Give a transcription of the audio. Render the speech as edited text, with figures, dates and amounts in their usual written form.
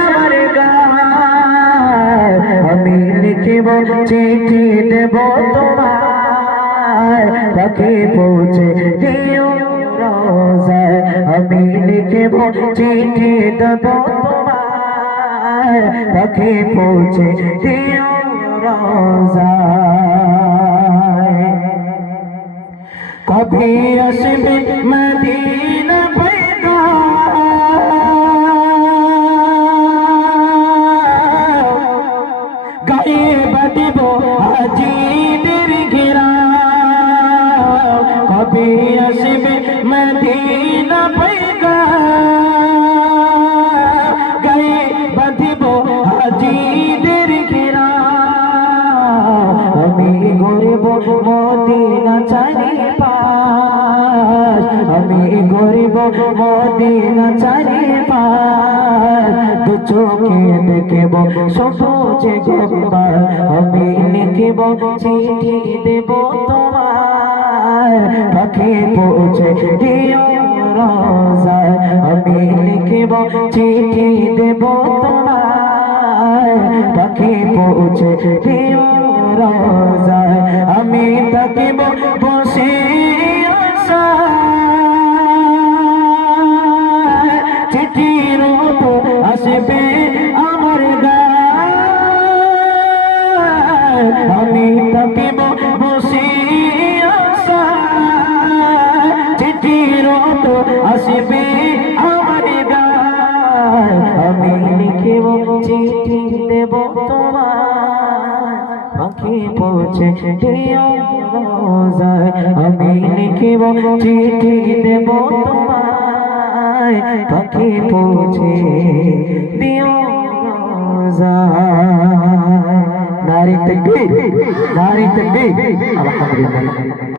আমার গায় আমি লিখিব চিঠি দেব তোমায় পাখি পৌঁছে দিও রোজায় আমি লিখিব চিঠি দেব তোমায় পাখি পৌঁছে দিও রোজায় কবি আসবে মদিনা গায়ে বাঁধিব হাজিদের ঘেরা কবে আসবে মদিনা পয়গা গায়ে বাঁধিব হাজিদের ঘেরা আমি গরিব মদিনা চারিপাশ আমি গরিব মদিনা চারিপাশ দু চোখে দেখব সবুজে গম্বার আমি লিখিব চিঠি দেব তোমার পাখি পৌঁছে দিও রোজায় আমি লিখিব চিঠি দেব তোমার পাখি পৌঁছে দিও রোজায় আমি থাকিব বসে আশা চিঠির আসবে আমার গায় আমি থাকিব বসে আশা চিঠির আসবে আমার গায় আমি লিখিব চিঠি দেব তোমার পাখি পৌঁছে দিও রোজায় আমি লিখিব চিঠি দেব তোমায় পাখি পৌঁছে দিও রোজায় নারী তকবীর আলহামদুলিল্লাহ।